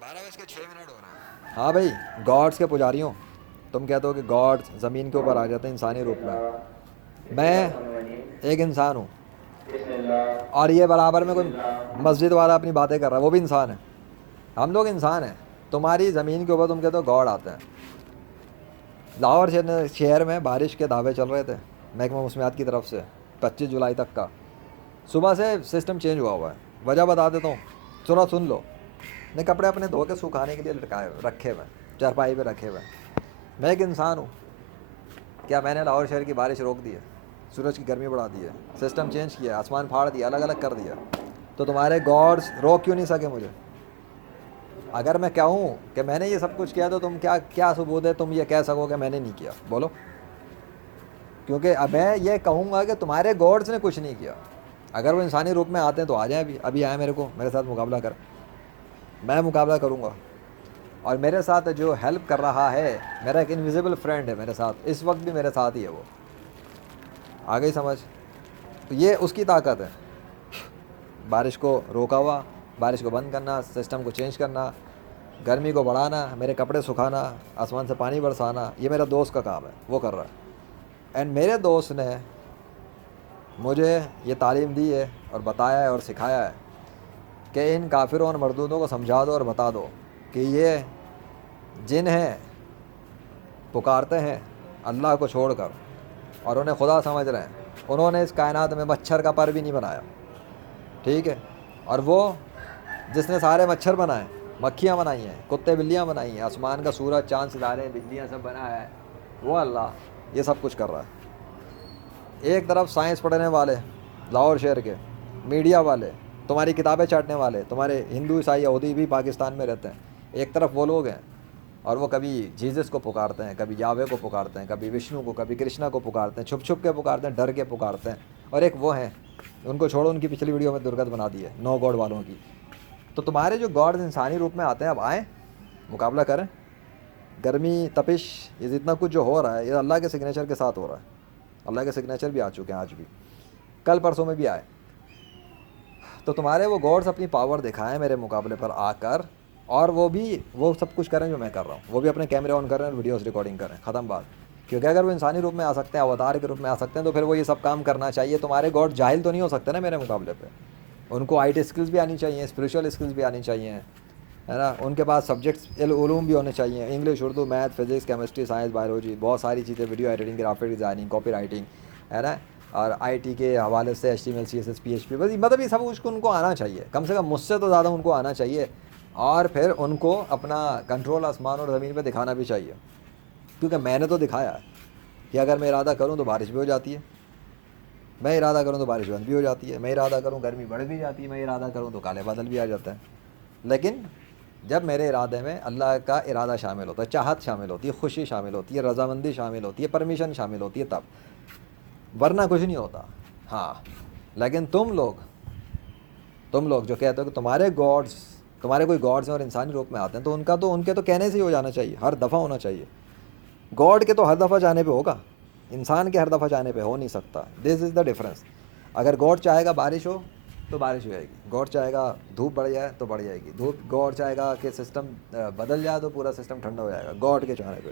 12:06 ہو رہا ہے. ہاں بھائی, گاڈس کے پجاری ہوں. تم کہتے ہو کہ گاڈ زمین کے اوپر آ جاتے ہیں انسانی روپ میں. میں ایک انسان ہوں, اور یہ برابر میں کوئی مسجد والا اپنی باتیں کر رہا ہے, وہ بھی انسان ہے. ہم لوگ انسان ہیں. تمہاری زمین کے اوپر تم کہتے ہو گاڈ آتے ہیں. لاہور شہر میں بارش کے دعوے چل رہے تھے محکمہ موسمیات کی طرف سے 25 جولائی تک کا. صبح سے سسٹم چینج ہوا ہے. وجہ بتا دیتا ہوں, تھوڑا سن لو. نے کپڑے اپنے دھو کے سکھانے کے لیے لٹکائے رکھے ہوئے, چارپائی پہ رکھے ہوئے. میں ایک انسان ہوں. کیا میں نے لاہور شہر کی بارش روک دی ہے؟ سورج کی گرمی بڑھا دی ہے, سسٹم چینج کیا, آسمان پھاڑ دیا, الگ الگ کر دیا. تو تمہارے گاڈس روک کیوں نہیں سکے مجھے؟ اگر میں کہوں کہ میں نے یہ سب کچھ کیا تو تم کیا ثبوت ہے تم یہ کہہ سکو کہ میں نے نہیں کیا؟ بولو. کیونکہ اب میں یہ کہوں گا کہ تمہارے گاڈس نے کچھ نہیں کیا. اگر وہ انسانی روپ میں آتے ہیں تو آ جائیں. ابھی آئے میرے ساتھ مقابلہ کر. میں مقابلہ کروں گا. اور میرے ساتھ جو ہیلپ کر رہا ہے, میرا ایک انویزیبل فرینڈ ہے میرے ساتھ, اس وقت بھی میرے ساتھ ہی ہے وہ. آ گئی سمجھ؟ تو یہ اس کی طاقت ہے. بارش کو روکا ہوا, بارش کو بند کرنا, سسٹم کو چینج کرنا, گرمی کو بڑھانا, میرے کپڑے سکھانا, آسمان سے پانی برسانا, یہ میرا دوست کا کام ہے, وہ کر رہا ہے. اینڈ میرے دوست نے مجھے یہ تعلیم دی ہے اور بتایا ہے اور سکھایا ہے کہ ان کافروں اور مردودوں کو سمجھا دو اور بتا دو کہ یہ جن ہیں, پکارتے ہیں اللہ کو چھوڑ کر اور انہیں خدا سمجھ رہے ہیں. انہوں نے اس کائنات میں مچھر کا پر بھی نہیں بنایا, ٹھیک ہے؟ اور وہ جس نے سارے مچھر بنائے, مکھیاں بنائی ہیں, کتے بلیاں بنائی ہیں, آسمان کا سورج چاند ستارے بجلیاں سب بنایا ہے, وہ اللہ یہ سب کچھ کر رہا ہے. ایک طرف سائنس پڑھنے والے لاہور شہر کے, میڈیا والے, تمہاری کتابیں چاٹنے والے, تمہارے ہندو عیسائی یہودی بھی پاکستان میں رہتے ہیں, ایک طرف وہ لوگ ہیں اور وہ کبھی جیزس کو پکارتے ہیں, کبھی یاوے کو پکارتے ہیں, کبھی وشنو کو, کبھی کرشنا کو پکارتے ہیں, چھپ چھپ کے پکارتے ہیں, ڈر کے پکارتے ہیں. اور ایک وہ ہیں, ان کو چھوڑو, ان کی پچھلی ویڈیو میں درگت بنا دی ہے نو گاڈ والوں کی. تو تمہارے جو گاڈ انسانی روپ میں آتے ہیں, اب آئیں, مقابلہ کریں. گرمی, تپش, یہ جتنا کچھ جو ہو رہا ہے یہ اللہ کے سگنیچر کے ساتھ ہو رہا ہے. اللہ کے سگنیچر بھی آ چکے ہیں, آج بھی, کل پرسوں میں بھی آئے. تو تمہارے وہ گاڈس اپنی پاور دکھائیں میرے مقابلے پر آ کر, اور وہ بھی وہ سب کچھ کریں جو میں کر رہا ہوں. وہ بھی اپنے کیمرے آن کریں اور ویڈیوز ریکارڈنگ کریں, ختم بات. کیونکہ اگر وہ انسانی روپ میں آ سکتے ہیں, اوتار کے روپ میں آ سکتے ہیں, تو پھر وہ یہ سب کام کرنا چاہیے. تمہارے گاڈ جاہل تو نہیں ہو سکتے نا میرے مقابلے پہ. ان کو آئی ٹی اسکلس بھی آنی چاہیے, اسپریچول اسکلس بھی آنی چاہیے, ہے نا. ان کے پاس سبجیکٹس علوم بھی ہونے چاہیے, English, Urdu, math, physics, chemistry, science, biology, بہت ساری چیزیں, video editing, graphic designing, copy writing, ہے نا. اور آئی ٹی کے حوالے سے HTML, CSS, PHP, بس مطلب یہ سب کچھ ان کو آنا چاہیے, کم سے کم مجھ سے تو زیادہ ان کو آنا چاہیے. اور پھر ان کو اپنا کنٹرول آسمان اور زمین پہ دکھانا بھی چاہیے. کیونکہ میں نے تو دکھایا کہ اگر میں ارادہ کروں تو بارش بھی ہو جاتی ہے, میں ارادہ کروں تو بارش بند بھی ہو جاتی ہے, میں ارادہ کروں گرمی بڑھ بھی جاتی ہے, میں ارادہ کروں تو کالے بادل بھی آ جاتے ہیں. لیکن جب میرے ارادے میں اللہ کا ارادہ شامل ہوتا ہے, چاہت شامل ہوتی ہے, خوشی شامل ہوتی ہے, رضامندی شامل ہوتی ہے, پرمیشن شامل ہوتی ہے, تب, ورنہ کچھ نہیں ہوتا. ہاں, لیکن تم لوگ جو کہتے ہو کہ تمہارے کوئی گاڈس ہیں اور انسانی روپ میں آتے ہیں, تو ان کے تو کہنے سے ہی ہو جانا چاہیے, ہر دفعہ ہونا چاہیے. گاڈ کے تو ہر دفعہ جانے پہ ہوگا, انسان کے ہر دفعہ جانے پہ ہو نہیں سکتا. دس از دا ڈفرینس. اگر گاڈ چاہے گا بارش ہو تو بارش ہو جائے گی, گاڈ چاہے گا دھوپ بڑھ جائے تو بڑھ جائے گی دھوپ, گاڈ چاہے گا کہ سسٹم بدل جائے تو پورا سسٹم ٹھنڈا ہو جائے گا, گاڈ کے چاہنے پہ.